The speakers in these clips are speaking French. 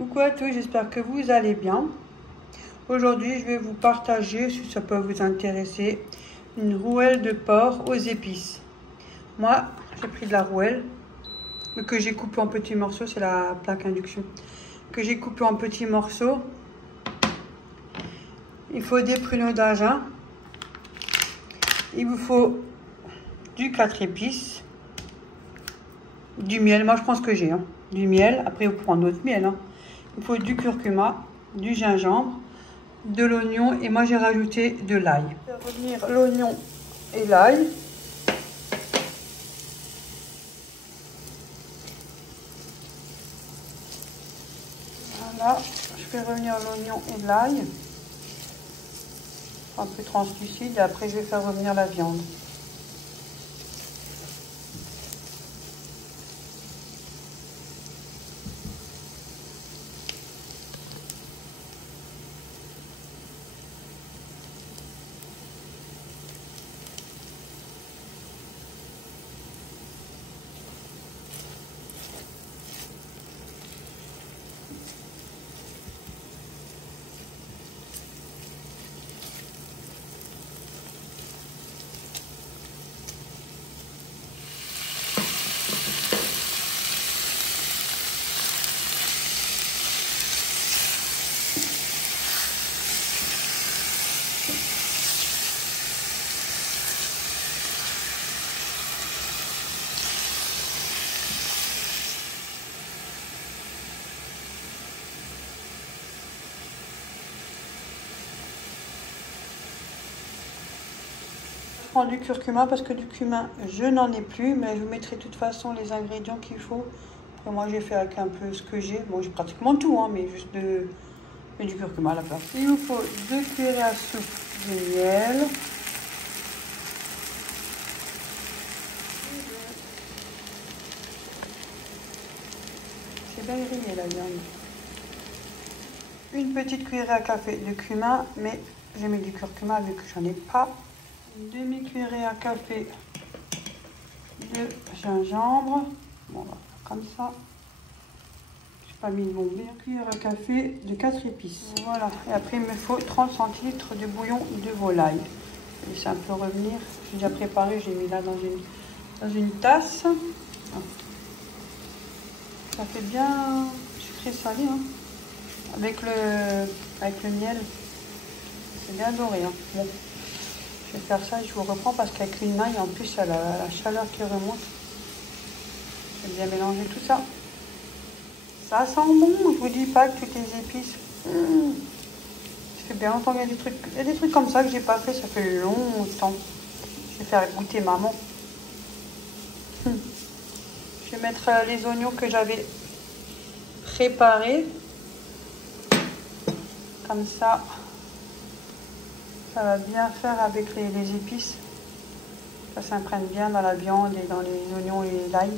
Coucou à tous, j'espère que vous allez bien. Aujourd'hui, je vais vous partager, si ça peut vous intéresser, une rouelle de porc aux épices. Moi, j'ai pris de la rouelle que j'ai coupée en petits morceaux, c'est la plaque induction, que j'ai coupée en petits morceaux. Il faut des pruneaux d'Agen. Il vous faut du 4 épices, du miel, moi je pense que j'ai, du miel, après vous prenez d'autres miel. Il faut du curcuma, du gingembre, de l'oignon et moi j'ai rajouté de l'ail. Je vais revenir l'oignon et l'ail. Voilà, je fais revenir l'oignon et l'ail. Un peu translucide et après je vais faire revenir la viande. Je prends du curcuma parce que du cumin je n'en ai plus, mais je vous mettrai de toute façon les ingrédients qu'il faut. Après, moi j'ai fait avec un peu ce que j'ai. Bon, j'ai pratiquement tout, mais juste du curcuma à la place. Il vous faut 2 cuillères à soupe de miel. C'est bien grillé la viande. Une petite cuillère à café de cumin, mais j'ai mis du curcuma vu que j'en ai pas. Une demi-cuillerée à café de gingembre. Bon, voilà, comme ça. J'ai pas mis le bon bien. Une cuillère à café de 4 épices. Voilà. Et après, il me faut 30 centilitres de bouillon de volaille. Je laisse un peu revenir. J'ai déjà préparé, j'ai mis là dans une tasse. Ça fait bien sucré salé, avec le miel. C'est bien doré. Bon. Je vais faire ça et je vous reprends parce qu'avec une maille, en plus, il y a la chaleur qui remonte. Je vais bien mélanger tout ça. Ça sent bon, je vous dis pas que toutes les épices. Ça fait bien longtemps qu'il y a des trucs comme ça que j'ai pas fait, ça fait longtemps. Je vais faire goûter maman. Je vais mettre les oignons que j'avais préparés. Comme ça. Ça va bien faire avec les épices. Ça s'imprègne bien dans la viande et dans les oignons et l'ail.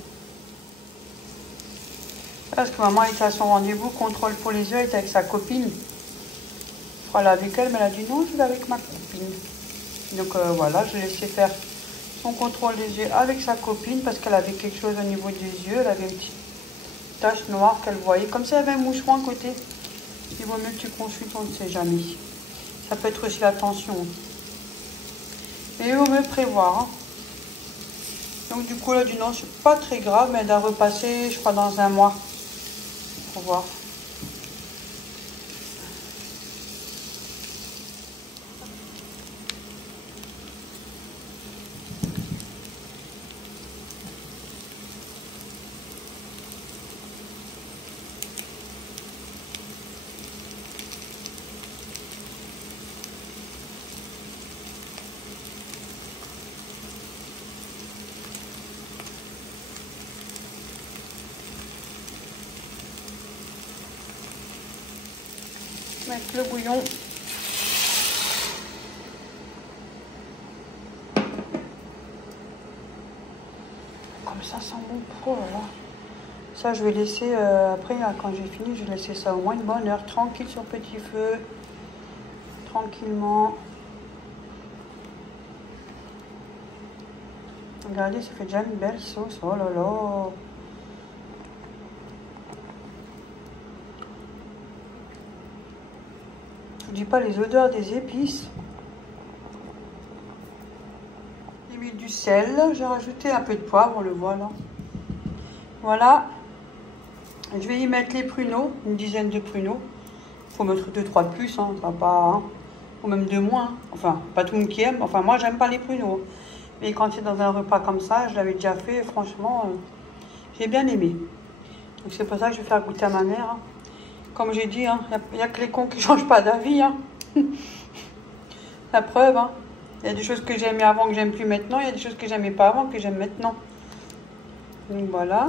Parce que maman était à son rendez-vous, contrôle pour les yeux, elle était avec sa copine. Je crois là avec elle, mais elle a dit non, je vais avec ma copine. Donc voilà, je laissais faire son contrôle des yeux avec sa copine parce qu'elle avait quelque chose au niveau des yeux. Elle avait une petite tache noire qu'elle voyait. Comme ça, il y avait un moucheron à côté. Il vaut mieux que tu consultes, on ne sait jamais. Ça peut être aussi la tension. Mais il vaut mieux prévoir. Donc du coup là du non, c'est pas très grave, mais elle doit repasser, je crois, dans un mois. Pour voir. Mettre le bouillon. Comme ça sent bon. Oh là là. Ça, je vais laisser, après, quand j'ai fini, je vais laisser ça au moins une bonne heure, tranquille sur petit feu, tranquillement. Regardez, ça fait déjà une belle sauce, oh là là. vous dis pas les odeurs des épices. J'ai mis du sel, j'ai rajouté un peu de poivre, on le voit là. Voilà. Je vais y mettre les pruneaux, une dizaine de pruneaux. Il faut mettre 2-3 de plus, hein, ça va pas, hein, ou même 2 moins. Hein. Enfin, pas tout le monde qui aime. Enfin, moi, j'aime pas les pruneaux. Mais quand c'est dans un repas comme ça, je l'avais déjà fait, franchement, j'ai bien aimé. Donc c'est pour ça que je vais faire goûter à ma mère. Hein. Comme j'ai dit, il n'y a que les cons qui ne changent pas d'avis. Hein. La preuve, hein. Il y a des choses que j'aimais avant que j'aime plus maintenant. Il y a des choses que j'aimais pas avant que j'aime maintenant. Donc voilà.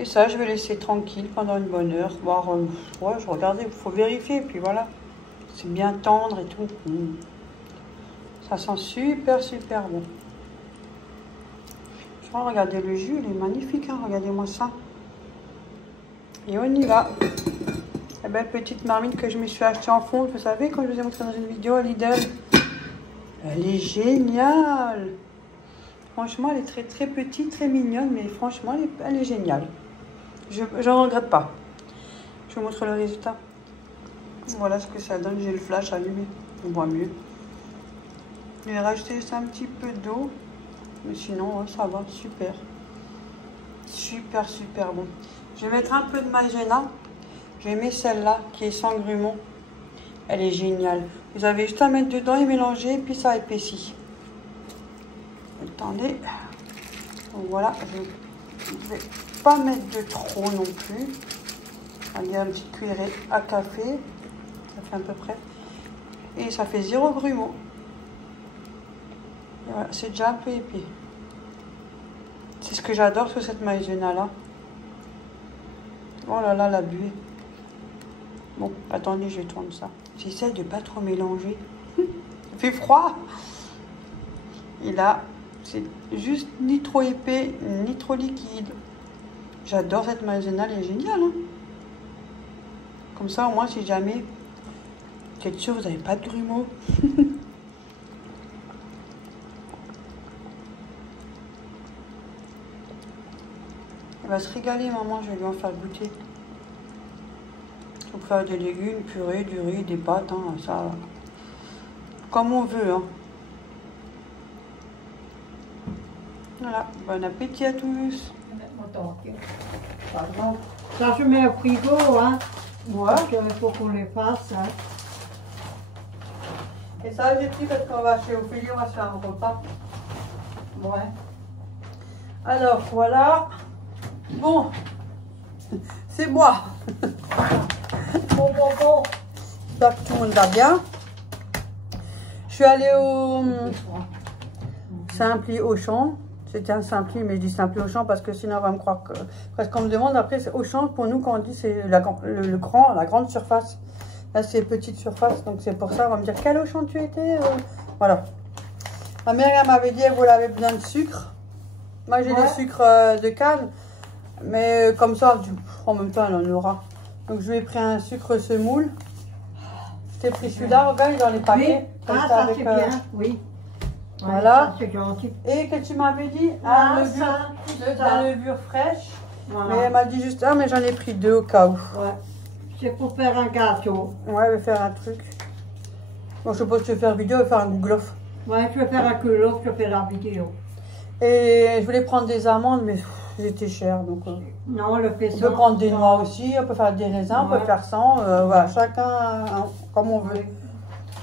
Et ça, je vais laisser tranquille pendant une bonne heure. Voir, ouais, je regardais, il faut vérifier. Puis voilà. C'est bien tendre et tout. Ça sent super, super bon. Regardez le jus, il est magnifique. Hein. Regardez-moi ça. Et on y va. La belle petite marmite que je me suis achetée en fonte, vous savez, quand je vous ai montré dans une vidéo à Lidl. Elle est géniale. Franchement, elle est très très petite, très mignonne, mais franchement, elle est géniale. Je n'en regrette pas. Je vous montre le résultat. Voilà ce que ça donne. J'ai le flash allumé. On voit mieux. J'ai rajouté juste un petit peu d'eau. Mais sinon, ça va. Super. Super, super bon. Je vais mettre un peu de maïzena. J'ai mis celle-là qui est sans grumeaux. Elle est géniale. Vous avez juste à mettre dedans et mélanger, puis ça épaissit. Attendez. Donc voilà, je ne vais pas mettre de trop non plus. On va dire une petite cuillerée à café. Ça fait à peu près. Et ça fait 0 grumeaux. Et voilà, c'est déjà un peu épais. C'est ce que j'adore sur cette maïzena-là. Oh là là, la buée. Bon, attendez, je vais tourner ça. J'essaie de ne pas trop mélanger. Il fait froid. Et là, c'est juste ni trop épais, ni trop liquide. J'adore cette maïzena, elle est géniale. Hein. Comme ça, au moins, si jamais, vous êtes sûr, vous n'avez pas de grumeaux. Elle va se régaler, maman, je vais lui en faire goûter. On peut faire des légumes, purée, du riz, des pâtes, hein, ça, comme on veut. Hein. Voilà, bon appétit à tous. Ça, je mets au frigo, hein. Ouais. Parce qu'il faut qu'on les fasse. Hein. Et ça, j'ai pris parce qu'on va chez Ophélie, on va se faire un repas. Ouais. Alors, voilà. Bon, c'est moi. Bon. J'espère que tout le monde va bien. Je suis allée au Simpli Auchan. C'était un Simpli, mais je dis Simpli Auchan parce que sinon on va me croire que... Parce qu'on me demande après, c'est Auchan, pour nous, quand on dit c'est la grande surface. Là, c'est petite surface, donc c'est pour ça, on va me dire, quel Auchan tu étais Voilà. Ma mère, elle m'avait dit, elle avait besoin de sucre. Moi, j'ai des sucres de canne. Mais comme ça, en même temps, elle en aura. Donc, je lui ai pris un sucre semoule. Je t'ai pris celui-là, regarde, dans les paquets. Oui. Ah, ça, c'est bien, oui. Voilà. C'est gentil. Et que tu m'avais dit, la levure fraîche. Voilà. Mais elle m'a dit juste, mais j'en ai pris 2 au cas où. Ouais. C'est pour faire un gâteau. Ouais, je vais faire un truc. Bon, je suppose que tu veux faire vidéo, je vais faire un gouglof. Ouais, je vais faire un gouglof, je fais la vidéo. Et je voulais prendre des amandes, mais c'était cher. Donc, non, le fait on peut prendre des noix aussi, on peut faire des raisins, on peut faire sans. Voilà, chacun comme on veut.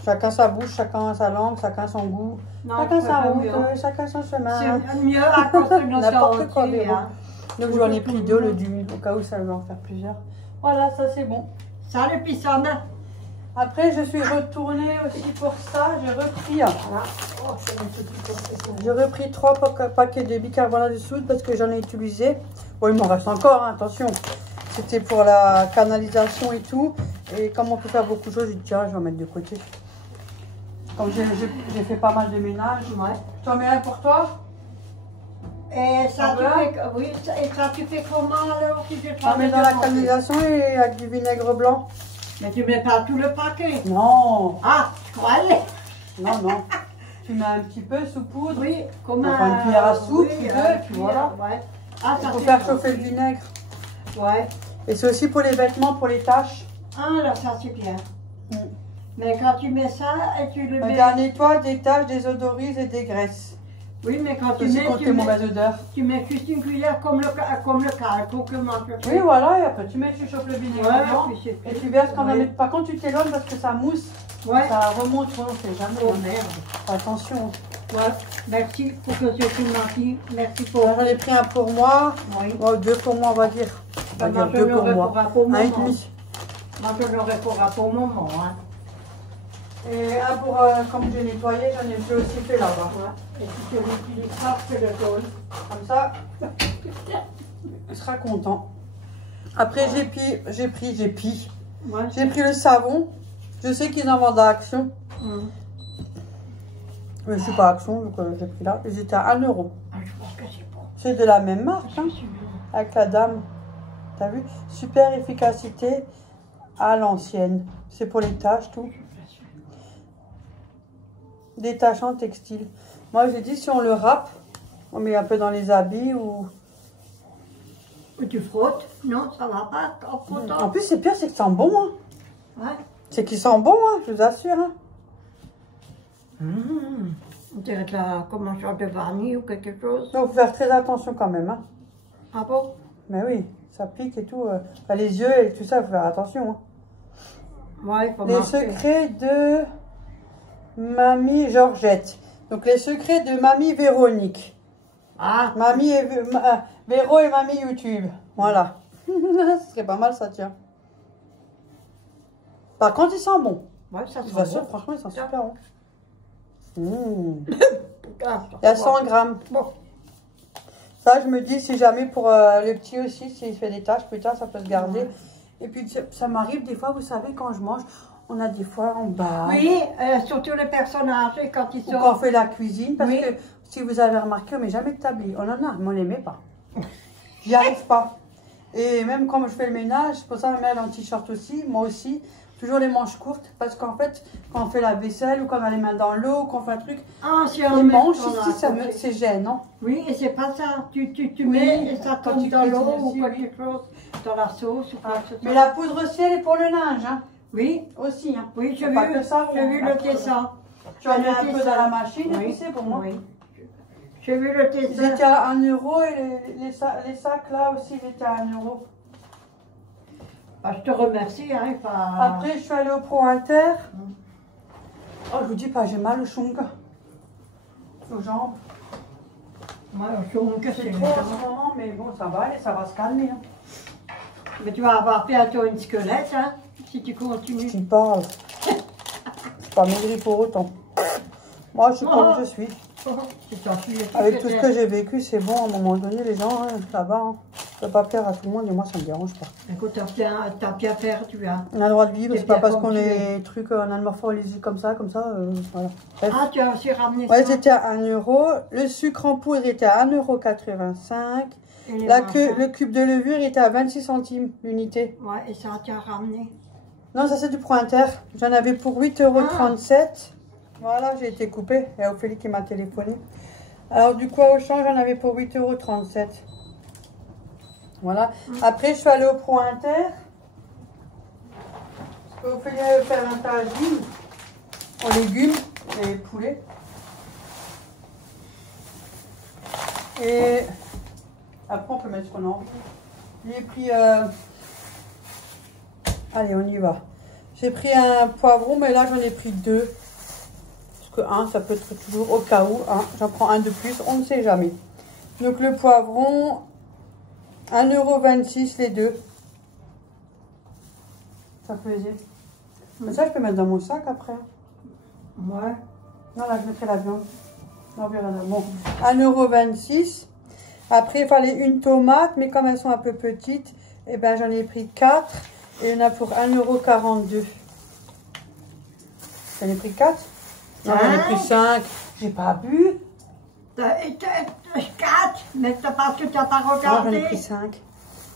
Chacun sa bouche, chacun sa langue, chacun son goût. Non, chacun sa route, chacun son chemin. C'est mieux à cause de notre n'importe quoi. hein. Donc j'en ai pris 2 le du au cas où ça veut en faire plusieurs. Voilà, ça c'est bon. Salut Pissonne. Après, je suis retournée aussi pour ça. J'ai repris, j'ai repris 3 paquets de bicarbonate de soude parce que j'en ai utilisé. Bon, il m'en reste encore, hein, attention. C'était pour la canalisation et tout. Et comme on peut faire beaucoup de choses, j'ai dit tiens, je vais en mettre de côté. Comme j'ai fait pas mal de ménage. Ouais. Tu en mets un pour toi? Et ça, tu fais comment alors si je en mets dans la canalisation et avec du vinaigre blanc. Mais tu mets pas tout le paquet? Non. Ah, je croyais. Non. Tu mets un petit peu sous poudre. Oui, comme une cuillère à soupe, oui, puis voilà. Ouais. Ah, il faut faire chauffer le vinaigre. Ouais. Et c'est aussi pour les vêtements, pour les taches. Ah, là, ça, c'est bien. Mm. Mais quand tu mets ça, et tu le mets... Ça nettoie, détache, désodorise et dégraisse. Oui, mais quand tu Aussi mets... contre les mauvaises odeurs. Tu mets juste une cuillère comme le calque, pour que mange. Oui, voilà, et après tu mets, tu chauffes le vinaigre Ouais, dedans, puis et tu verses quand ouais. même. Par contre, tu t'éloignes parce que ça mousse, Ouais. ça remonte, on ne sait jamais. Oh hein. merde. Attention. Ouais. Merci pour que je te menti. Merci pour... J'en ai pris un pour moi, Oui. oh, deux pour moi, on va dire. On va Moi, dire je deux pour l'aurais moi. pour Un et moment. demi. Moi, je l'aurais pour moment. Hein. Et un pour, comme j'ai nettoyé, j'en ai fait aussi fait là-bas. Ouais. Et si tu l'utilises pas, fais le tôle. Comme ça, il sera content. Après, j'ai pris le savon. Je sais qu'ils en vendent à Action. Mais je suis pas à Action, donc j'ai pris là. Ils étaient à 1 euro. Ah, je pense que c'est bon. C'est de la même marque, hein, Je suis sûre. avec la dame. T'as vu? Super efficacité à l'ancienne. C'est pour les taches, tout. Détachant textile. Moi, j'ai dit si on le râpe, on met un peu dans les habits ou... Ou tu frottes? Non, ça va pas en frottant. En plus, c'est pire, c'est que ça sent bon, hein. Ouais. C'est qu'il sent bon, hein, je vous assure. Hein. On dirait que là, comme un genre de vanille ou quelque chose. Donc, faut faire très attention quand même. Hein. Ah bon? Mais oui, ça pique et tout. Enfin, les yeux et tout ça, il faut faire attention. Hein. Ouais, il faut Les marquer. secrets de Mamie Georgette. Donc, les secrets de Mamie Véronique. Ah, Mamie et Véro et Mamie YouTube. Voilà. Ce serait pas mal, ça, tiens. Par contre, il sent bon. ouais, ça Je sent vous assure, bon. franchement, il sent super bon. Ah, Il y a 100 grammes. Bon. Ça, je me dis, si jamais pour le petit aussi, s'il fait des tâches, plus tard, ça peut se garder. Ouais. Et puis, ça m'arrive des fois, vous savez, quand je mange, on a des fois en bas. Oui, surtout les personnages, quand ils Ou sont... quand on fait la cuisine. Parce Oui. que, si vous avez remarqué, on met jamais de tablier. On en a, mais on les met pas. J'y arrive pas. Et même quand je fais le ménage, c'est pour ça que ma mère en t-shirt aussi, moi aussi. Toujours les manches courtes. Parce qu'en fait, quand on fait la vaisselle ou quand on a les mains dans l'eau, qu'on fait un truc, Ah, si les on met manches dans la- ici, c'est gênant. Oui, et c'est pas ça. Tu Oui, mets et ça quand tombe tu dans l'eau cuisines ou aussi, quelque chose, dans la sauce ou quoi que ce soit. Mais la poudre aussi, elle est pour le linge, hein. Oui, Aussi, hein. oui, j'ai C'est vu, pas que ça, j'ai vu la le poudre. tessin. Tu en mets Le un peu tessin. dans la machine et Oui, puis c'est pour moi. oui. J'ai vu le Ils tessin. étaient à 1 euro et les sacs là aussi, ils étaient à 1 euro. Ah, je te remercie. Hein, pas... Après, je suis allée au Pro Inter. Oh, je vous dis pas, j'ai mal au chung. Aux jambes. Moi, je trouve que C'est c'est trop en ce moment, mais bon, ça va aller, ça va se calmer. Hein. Mais tu vas avoir bientôt une squelette, hein, si tu continues. Tu parles. C'est pas maigri pour autant. Moi, je suis comme je suis. C'est ton fille. Avec tout ce que j'ai vécu, c'est bon à un moment donné, les gens, hein, là-bas. Hein. Ça ne peut pas plaire à tout le monde et moi, ça me dérange pas. Écoute, t'as bien perdu, hein. On a le droit de vivre, Et c'est pas bien parce qu'on continuer. est trucs, on a le morphologie comme ça, voilà. Bref. Ah, tu as aussi ramené Ouais, ça. c'était à 1 euro. Le sucre en poudre était à 1,85 Et les €. machins. Le cube de levure était à 26 centimes l'unité. Ouais, et ça, tu as ramené. Non, ça c'est du Pro Inter. J'en avais pour 8,37 €. Voilà, j'ai été coupée. Il y a Ophélie qui m'a téléphoné. Alors du coup, au change, j'en avais pour 8,37 €. Voilà. Après, je suis allée au Pro Inter. Parce qu'Ophélie allait faire un tagine aux légumes et poulet. Et après, on peut mettre ce qu'on a envie. J'ai pris... Allez, on y va. J'ai pris un poivron, mais là, j'en ai pris 2. Parce que 1, ça peut être toujours au cas où. Hein. J'en prends un de plus, on ne sait jamais. Donc, le poivron, 1,26 € les deux. Ça faisait. Mais ça, je peux mettre dans mon sac après. Ouais. Non, là, je mettrai la viande. Non, bien, bon, 1,26 €. Après, il fallait une tomate, mais comme elles sont un peu petites, eh ben, j'en ai pris 4. Et il y en a pour 1,42 €. J'en ai pris 4. Non, j'en ai pris 5. J'ai pas bu. 4, mais c'est parce que tu n'as pas Non, j'en ai regardé. pris 5.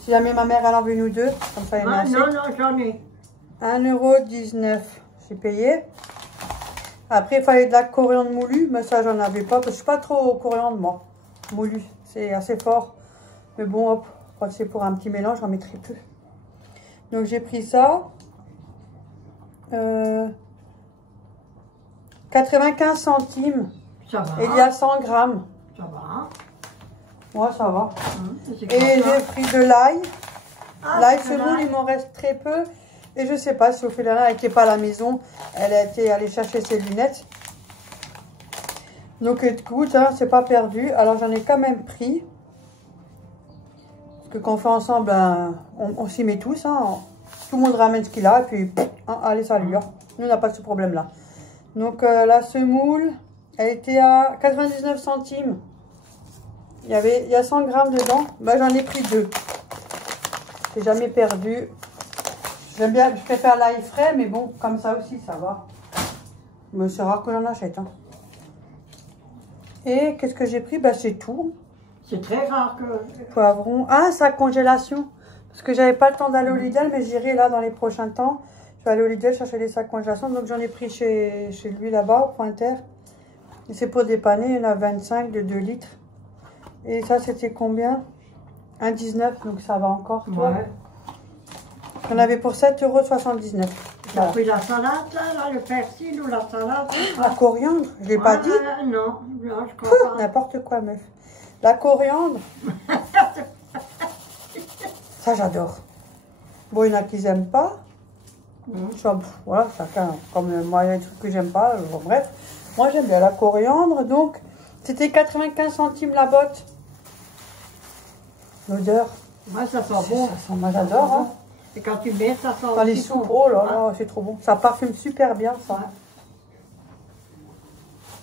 Si jamais ma mère, elle en veut une ou deux, comme ça, elle m'a Ah, assez. non, non, j'en ai. 1,19 €. J'ai payé. Après, il fallait de la coriandre moulue, mais ça, j'en avais pas, parce que je suis pas trop coriandre, moi. Moulu, c'est assez fort. Mais bon, hop, quand c'est pour un petit mélange, j'en mettrai peu. Donc, j'ai pris ça. 95 centimes. Ça va. Et il y a 100 grammes. Ça va. Ouais, ça va. C'est Et comme ça. j'ai pris de l'ail. Ah, L'ail c'est semoule, l'ail. il m'en reste très peu. Et je sais pas si Ophélia n'était pas à la maison. Elle a été aller chercher ses lunettes. Donc écoute, hein, c'est pas perdu. Alors j'en ai quand même pris. Parce que quand on fait ensemble, ben, on s'y met tous. Hein. Tout le monde ramène ce qu'il a. Et puis, hein, allez, salut. Hein. Nous, on n'a pas ce problème-là. Donc la semoule, elle était à 99 centimes. Il y a 100 grammes dedans. Ben, j'en ai pris 2. J'ai jamais perdu. J'aime bien, je préfère l'ail frais, mais bon, comme ça aussi, ça va. Mais c'est rare que j'en achète. Hein. Et qu'est-ce que j'ai pris? Ben, c'est tout. C'est très rare que... Poivron. Ah, sa congélation. Parce que j'avais pas le temps d'aller au Lidl, mais j'irai là dans les prochains temps. Je vais aller au Lidl chercher des sacs congélation. Donc j'en ai pris chez lui là-bas, au Pointer. Et c'est pour dépanner. Il y en a 25 de 2 litres. Et ça, c'était combien? 1,19, donc ça va encore. Toi. Ouais. On avait pour 7,79 €. Tu as pris la salade, là, le persil ou la salade? La coriandre, je l'ai pas dit. Non, non, je crois pas. N'importe quoi, meuf. La coriandre. Ça, j'adore. Bon, il y en a qui n'aiment pas. Ça, voilà, chacun, comme moi, il y a des trucs que j'aime pas. Bon, bref, moi, j'aime bien la coriandre. Donc, c'était 95 centimes la botte. L'odeur. Ouais, ça sent bon. Ça sent, moi, j'adore. Hein. Et quand tu mets, ça sent Dans les aussi soupes, bon. oh là là, c'est trop bon. Ça parfume super bien, ça.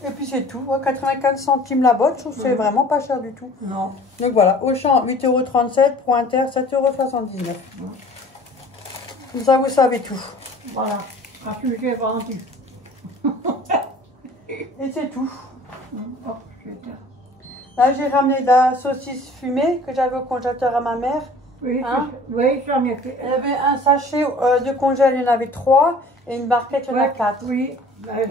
Et puis c'est tout, ouais, 95 centimes la botte, je trouve que c'est vraiment pas cher du tout. Non. Donc voilà, Auchan 8,37 €, Pointer 7,79 €. Comme ça, vous savez tout. Voilà, parce que j'ai vendu. Et c'est tout. Oh, je vais dire. Là, j'ai ramené de la saucisse fumée que j'avais au congélateur à ma mère. Oui, Hein? oui, j'en ai fait. Il y avait un sachet de congèle, il y en avait 3. Et une barquette, il y en a 4. Oui,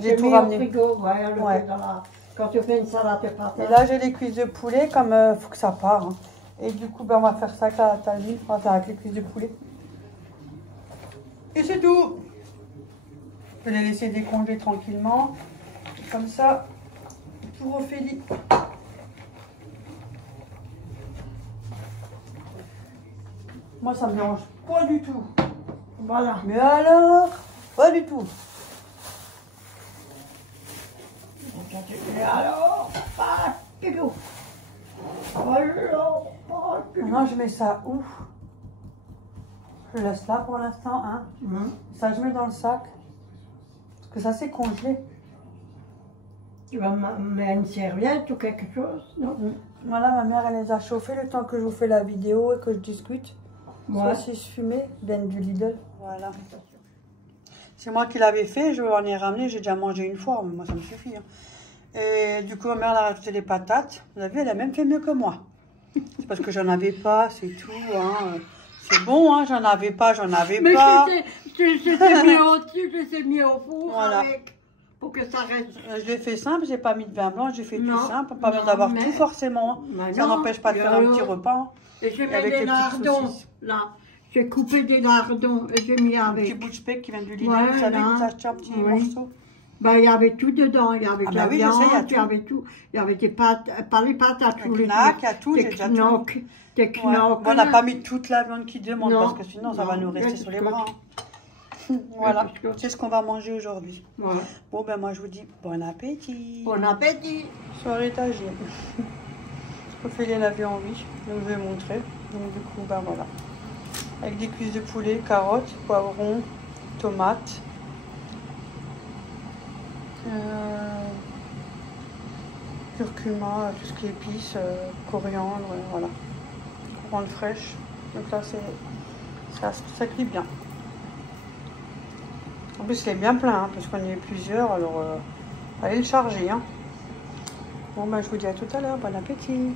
J'ai tout mis ramené. au frigo, ouais, le Ouais. fait dans la... Quand tu fais une salade de pâtes. Et là, j'ai les cuisses de poulet, comme faut que ça part. Hein. Et du coup, ben, on va faire ça avec la taline. On va faire avec les cuisses de poulet. Et c'est tout. Je vais les laisser décongeler tranquillement. Comme ça, pour Ophélie. Moi, ça me dérange pas du tout. Voilà. Mais alors, pas du tout. Et alors, pas du tout. Alors, pas du tout. Maintenant, je mets ça où? Je laisse là pour l'instant, hein. Ça, je mets dans le sac. Parce que ça, c'est congelé. Tu vas me mettre une serviette ou quelque chose, non? Voilà, ma mère, elle les a chauffés le temps que je vous fais la vidéo et que je discute. Ouais. Saucisse fumée, viennent du Lidl. Voilà. C'est moi qui l'avais fait, je en ai ramené, j'ai déjà mangé une fois, mais moi ça me suffit. Hein. Et du coup, ma mère elle a rajouté des patates. Vous avez vu, elle a même fait mieux que moi. C'est parce que j'en avais pas, c'est tout. Hein. C'est bon, hein, j'en avais pas, j'en avais Mais pas. je t'ai mis au-dessus, je t'ai mis au four Voilà. avec, pour que ça reste. Je l'ai fait simple, j'ai pas mis de vin blanc, j'ai fait Non, tout simple, pas besoin non, d'avoir mais- tout forcément. Mais Ça non, n'empêche pas de et faire un alors petit repas. Hein. Et j'ai mis Avec des les petites lardons, saucisses. là. J'ai coupé des lardons et j'ai mis Un petit avec. bout de speck qui vient du Lidl, Ouais, vous savez, là. vous achetez un petit Oui. morceau. Ben, il y avait tout dedans. Il y avait Ah de bah la oui, je viande, sais, il y a il y tout. avait tout. Il y avait des pâtes, pas les patates, je Des voulais knacks, dire. il y a tout, Des j'ai déjà tout. knocks, des Ouais. knocks. Bon, on n'a pas mis toute la viande qui demande Non. parce que sinon ça va Non. nous rester Ouais, sur les parce bras. Hein. Voilà, parce que- c'est ce qu'on va manger aujourd'hui. Voilà. Bon, ben moi je vous dis bon appétit. Bon appétit. Sur l'étagère. Ophélie elle avait envie, donc je vais montrer. Donc du coup, ben voilà. Avec des cuisses de poulet, carottes, poivrons, tomates. Curcuma, tout ce qui est épices, coriandre, voilà. Coriandre fraîche. Donc là, ça cuit bien. En plus, il est bien plein, hein, parce qu'on est plusieurs, alors allez le charger. Hein. Bon, ben, je vous dis à tout à l'heure. Bon appétit.